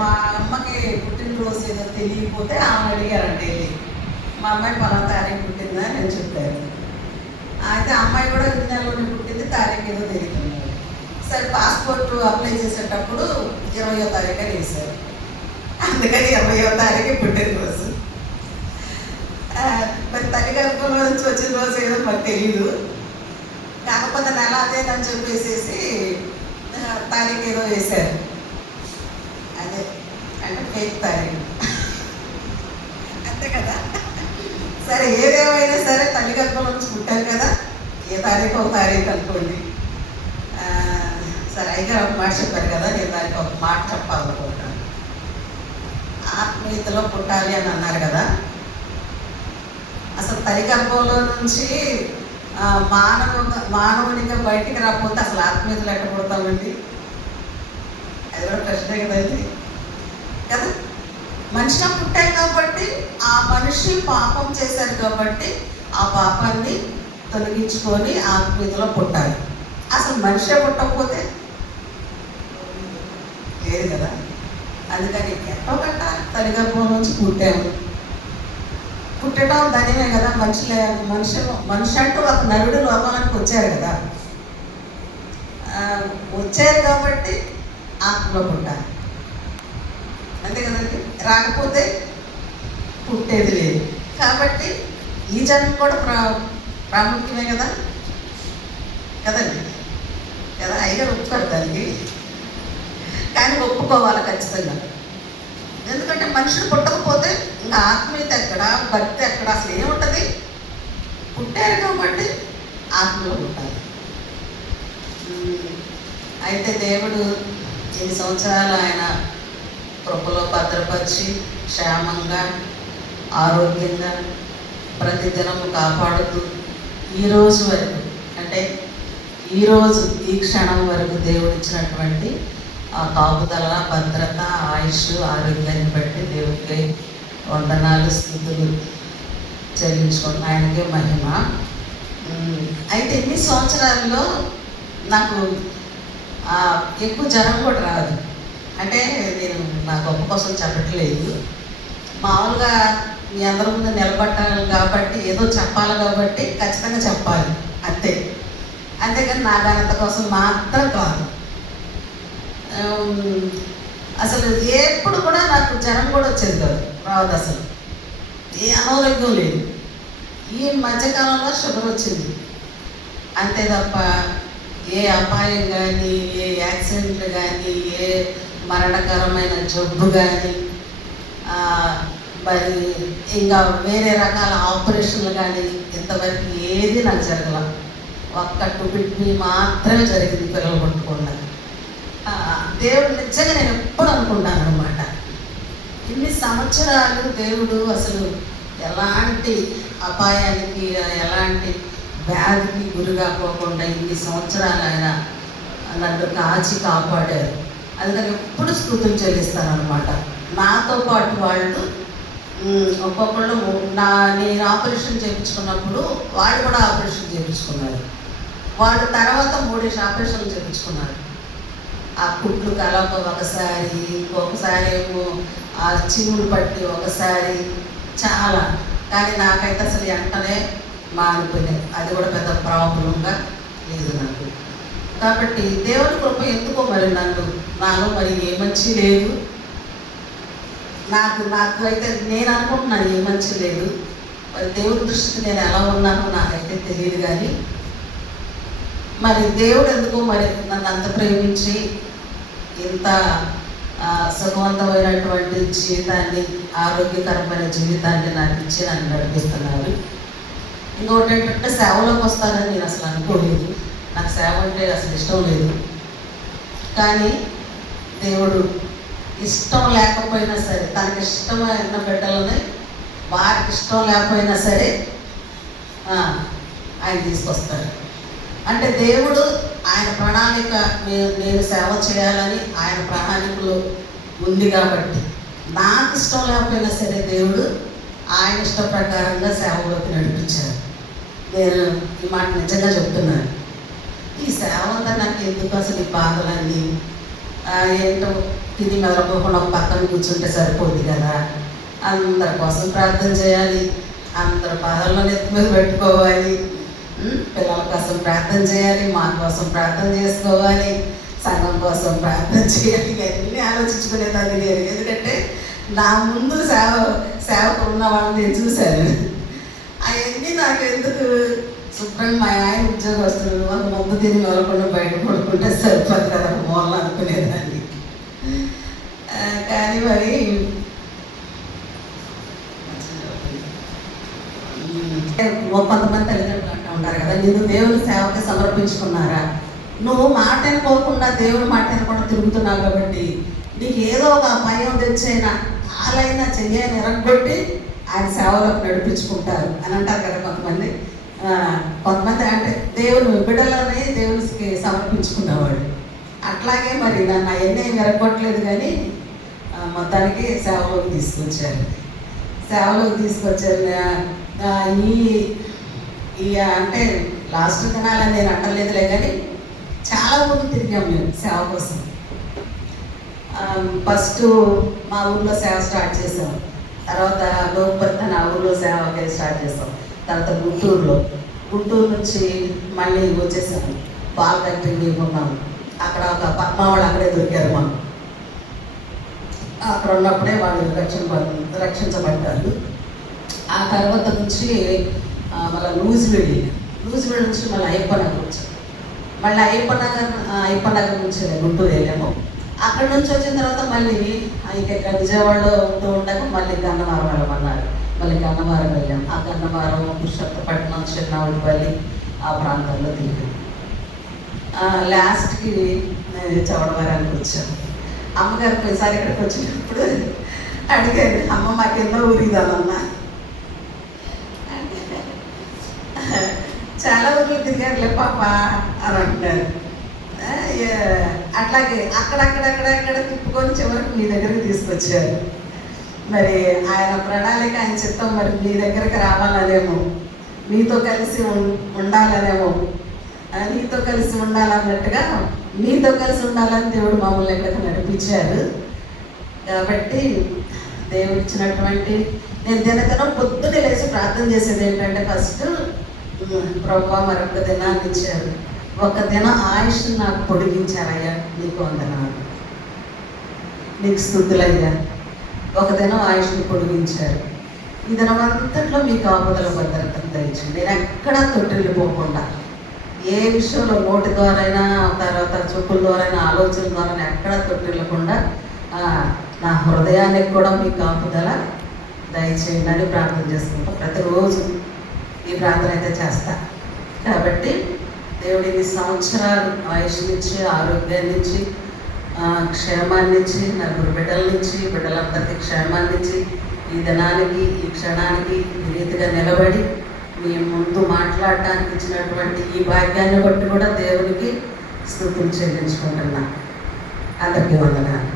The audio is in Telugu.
మా అమ్మకి పుట్టినరోజు ఏదో తెలియకపోతే ఆమె అడిగారంటే మా అమ్మాయి పలానా తారీఖు పుట్టిందా నేను చెప్పాను. అయితే అమ్మాయి కూడా ఈ నెలలోనే పుట్టింది, తారీఖు ఏదో తెలియదు. సరే పాస్పోర్ట్ అప్లై చేసేటప్పుడు 20వ తారీఖు అని వేశారు. అందుకని 20వ తారీఖు పుట్టినరోజు. మరి తల్లి గర్భంలో నుంచి వచ్చిన రోజు ఏదో మాకు తెలియదు. కాకపోతే నెల అదేనని చెప్పేసేసి తారీఖు ఏదో వేశారు. అదే అంటే ఫేక్ తారీఖు, అంతే కదా. సరే ఏదేమైనా సరే తల్లి గర్భంలో నుంచి పుట్టాను కదా, ఏ తారీఖు ఒక తారీఖు అనుకోండి. సరే అయ్యగారు ఒక మాట చెప్పారు కదా, నేను దానికి ఒక మాట చెప్పాలనుకుంటాను. ఆత్మీయతలో పుట్టాలి అని అన్నారు కదా. అసలు తల్లి గర్భంలో నుంచి మానవునిగా బయటికి రాకపోతే అసలు ఆత్మీయతలు ఎక్కడ పుడతామండి? అది కూడా ప్రశ్నే కదండి కదా. మనిషిగా పుట్టాం కాబట్టి, ఆ మనిషి పాపం చేశారు కాబట్టి ఆ పాపాన్ని తొలగించుకొని ఆత్మీయతలో పుట్టాలి. అసలు మనిషే పుట్టకపోతే లేదు కదా. అందుకని ఎట్టో కట్ట తల్లి గర్భం నుంచి పుట్టాము. పుట్టడం ధన్యమే కదా. మనిషి అంటూ ఒక నరుడు లోకానికి వచ్చారు కదా. వచ్చారు కాబట్టి ఆత్మలో పుట్టాలి, అంతే కదండి. రాకపోతే పుట్టేది లేదు. కాబట్టి ఈ జన్మ కూడా ప్రాముఖ్యమే కదా కదండి కదా. అయ్యగారు ఒప్పుకోరు దానికి, కానీ ఒప్పుకోవాలి ఖచ్చితంగా. ఎందుకంటే మనుషులు పుట్టకపోతే ఇంకా ఆత్మీయత ఎక్కడ, భక్తి ఎక్కడ, అసలు ఏముంటుంది? పుట్టారు కాబట్టి ఆత్మలో పుట్టాలి. అయితే దేవుడు 8 సంవత్సరాలు ఆయన కృపలో భద్రపరిచి క్షేమంగా ఆరోగ్యంగా ప్రతిదినము కాపాడుతూ ఈరోజు వరకు, అంటే ఈరోజు ఈ క్షణం వరకు దేవుడు ఇచ్చినటువంటి ఆ కాపుదల, భద్రత, ఆయుష్, ఆరోగ్యాన్ని బట్టి దేవుడికి వందనాలు, స్థుతులు చెల్లించుకోండి. ఆయనకే మహిమ. అయితే ఇన్ని సంవత్సరాల్లో నాకు ఎక్కువ జ్వరం కూడా రాదు. అంటే నేను నా గొప్ప కోసం చెప్పట్లేదు, మామూలుగా మీ అందరి ముందు నిలబట్టాలి కాబట్టి, ఏదో చెప్పాలి కాబట్టి ఖచ్చితంగా చెప్పాలి అంతే. అంతేకాని నా ఘనత కోసం మాత్రం కాదు. అసలు ఎప్పుడు కూడా నాకు జ్వరం కూడా వచ్చేది కాదు, రావద్దు అసలు. ఏ అనారోగ్యం లేదు. ఈ మధ్యకాలంలో షుగర్ వచ్చింది అంతే తప్ప ఏ అపాయం కానీ, ఏ యాక్సిడెంట్లు కానీ, ఏ మరణకరమైన జబ్బు కానీ, మరి ఇంకా వేరే రకాల ఆపరేషన్లు కానీ ఇంతవరకు ఏది నాకు జరగల. ఒక్క టుబిట్ని మాత్రమే జరిగింది పిల్లలు పట్టుకుండా. దేవుడు నిజంగా నేను ఎప్పుడు అనుకుంటాను అనమాట, ఇన్ని సంవత్సరాలు దేవుడు అసలు ఎలాంటి అపాయానికి, ఎలాంటి వ్యాధికి గురి కాకోకుండా ఇన్ని సంవత్సరాలు ఆయన నన్ను కాచి కాపాడారు. అందుకని ఎప్పుడు స్తుతులు చెల్లిస్తాను అనమాట. నాతో పాటు వాళ్ళు ఒక్కొక్కళ్ళు నేను ఆపరేషన్ చేయించుకున్నప్పుడు వాళ్ళు కూడా ఆపరేషన్ చేయించుకున్నారు. వాళ్ళు తర్వాత 3 ఆపరేషన్లు చేయించుకున్నారు. ఆ కుట్లు కలప ఒకసారి, ఇంకొకసారి ఏమో ఆ చీములు పట్టి ఒకసారి, చాలా. కానీ నాకైతే అసలు వెంటనే మారిపోయినాయి. అది కూడా పెద్ద ప్రాబ్లంగా లేదు నాకు. కాబట్టి దేవుని కృప ఎందుకో మరి నాలో మరి ఏ మంచి లేదు. నాకు అయితే నేను అనుకుంటున్నాను ఏ మంచి లేదు. మరి దేవుడి దృష్టికి నేను ఎలా ఉన్నానో నాకైతే తెలియదు. కానీ మరి దేవుడు ఎందుకో మరి నన్ను అంత ప్రేమించి ఇంత సుఖవంతమైనటువంటి జీవితాన్ని, ఆరోగ్యకరమైన జీవితాన్ని నాకు ఇచ్చి నన్ను నడిపిస్తున్నారు. ఇంకొకటి ఏంటంటే సేవలోకి వస్తానని నేను అసలు అనుకోలేదు. నాకు సేవ అంటే అసలు ఇష్టం లేదు. కానీ దేవుడు ఇష్టం లేకపోయినా సరే, తనకి ఇష్టమైన బిడ్డలని వారికి ఇష్టం లేకపోయినా సరే ఆయన తీసుకొస్తారు. అంటే దేవుడు ఆయన ప్రణాళిక, నేను సేవ చేయాలని ఆయన ప్రణాళికలో ఉంది కాబట్టి, నాకు ఇష్టం లేకపోయినా సరే దేవుడు ఆయన ఇష్ట ప్రకారంగా సేవలోకి నడిపించారు. నేను ఈ మాట నిజంగా చెప్తున్నాను. ఈ సేవ అంతా నాకు ఎందుకు అసలు ఈ బాధలన్నీ ఏంటో తిని మెదలపోకుండా ఒక పక్కన కూర్చుంటే సరిపోద్ది కదా. అందరి కోసం ప్రార్థన చేయాలి, అందరి పాదాల్లో నెత్తి మీద పెట్టుకోవాలి, పిల్లల కోసం ప్రార్థన చేయాలి, మా కోసం ప్రార్థన చేసుకోవాలి, సంఘం కోసం ప్రార్థన చేయాలి. ఇవన్నీ ఆలోచించుకునేదాన్ని నేను. ఎందుకంటే నా ముందు సేవకు ఉన్న వాళ్ళని నేను చూశాను. అవన్నీ నాకు ఎందుకు, శుభ్రంగా మా ఆయన ఉద్యోగస్తులు వాళ్ళు ముందు తిని వెళ్ళకుండా బయట పడుకుంటే సరిపోదు కదా మూలన అనుకునేదాన్ని. కానీ మరి కొంతమంది తల్లిదండ్రులు అంటూ ఉంటారు కదా, నేను దేవుని సేవకి సమర్పించుకున్నారా, నువ్వు మాట అనుకోకుండా దేవుని మాట అనుకుండా తిరుగుతున్నావు కాబట్టి నీకు ఏదో ఒక భయం తెచ్చైనా కాలైనా చెయ్యని ఎరగొట్టి ఆయన సేవలోకి నడిపించుకుంటారు అని అంటారు కదా కొంతమంది. కొంతమంది అంటే దేవుని బిడ్డలని దేవునికి సమర్పించుకున్నవాడు. అట్లాగే మరి నన్ను అవన్నీ ఎరగొట్టలేదు, కానీ మొత్తానికి సేవలోకి తీసుకొచ్చారు. ఈ అంటే లాస్ట్ దినాలని నేను అంటలేదులే, కానీ చాలా ఊళ్ళు తిరిగాం మేము సేవ కోసం. ఫస్ట్ మా ఊళ్ళో సేవ స్టార్ట్ చేసాం, తర్వాత లోపలికి నా ఊళ్ళో సేవ స్టార్ట్ చేసాం, తర్వాత గుంటూరు నుంచి మళ్ళీ వచ్చేసాము, పాల్ ఫ్యాక్టరీ ఉన్నాము. అక్కడ ఒక పద్మ వాళ్ళు అక్కడే దొరికారు మాకు. అక్కడ ఉన్నప్పుడే వాళ్ళు రక్షించబడ్డారు. ఆ తర్వాత నుంచి మళ్ళీ లూజ్వేడి నుంచి మళ్ళీ అయ్యప్ప నగర్ వచ్చాము. మళ్ళీ అయ్యప్ప నగర్ నుంచి గుంటూరు వెళ్ళాము. అక్కడ నుంచి వచ్చిన తర్వాత మళ్ళీ ఇక్కడ విజయవాడలో ఉంటూ ఉండగా మళ్ళీ గన్నవరం వెళ్ళమన్నారు. మళ్ళీ గన్నవరం వెళ్ళాము. ఆ గన్నవరం, పురుషోత్తపట్నం, చిన్నవాడిపల్లి ఆ ప్రాంతాల్లో తిరిగాము. లాస్ట్కి చవడవరానికి వచ్చాము. అమ్మగారు పోయిసారి ఇక్కడికి వచ్చినప్పుడు అడిగారు, అమ్మ మాకెన్నో ఊరిదామన్నా. చాలా ఊర్లు తిరిగారులే పాప అని అంటున్నారు. అట్లాగే అక్కడక్కడ తిప్పుకొని చివరికి మీ దగ్గరికి తీసుకొచ్చారు. మరి ఆయన ప్రణాళిక, ఆయన చిత్తం మరి మీ దగ్గరికి రావాలనేమో, మీతో కలిసి ఉండాలనేమో, నీతో కలిసి ఉండాలన్నట్టుగా మీతో కలిసి ఉండాలని దేవుడు మమ్మల్ని ఎక్కడికి నడిపించారు. కాబట్టి దేవుడు ఇచ్చినటువంటి, నేను దినదినం పొద్దున్నే లేచి ప్రార్థన చేసేది ఏంటంటే, ఫస్ట్ ప్రభువా మరొక దినాన్ని ఇచ్చారు, ఒక దినం ఆయుష్ నాకు పొడిగించారయ్యా, నీకు వందనాలు, నీకు స్తుతులయ్యా, ఒక దినం ఆయుష్ని పొడిగించారు. ఈ దినం అంతట్లో మీ కాపుదల భద్రతను దయచండి. నేను ఎక్కడా తొట్టిల్లిపోకుండా, ఏ విషయంలో నోటి ద్వారైనా, తర్వాత చూపుల ద్వారైనా, ఆలోచన ద్వారా ఎక్కడా తొట్టిల్లకుండా నా హృదయానికి కూడా మీ కాపుదల దయచేయండి అని ప్రార్థన చేసుకుంటాం. ప్రతిరోజు ఈ ప్రార్థన అయితే చేస్తా. కాబట్టి దేవుడిని సంవత్సరాలు ఆయుష్నిచ్చి, ఆరోగ్యాన్ని ఇచ్చి, క్షేమాన్ని ఇచ్చి, నలుగురు బిడ్డల నుంచి బిడ్డలందరికీ క్షేమాన్ని ఇచ్చి, ఈ దినానికి, ఈ క్షణానికి ఈ రీతిగా నిలబడి మీ ముందు మాట్లాడటానికి ఇచ్చినటువంటి ఈ భాగ్యాన్ని బట్టి కూడా దేవునికి స్తుతులు చెల్లించుకుంటున్నా. అందరికీ వందనాలు.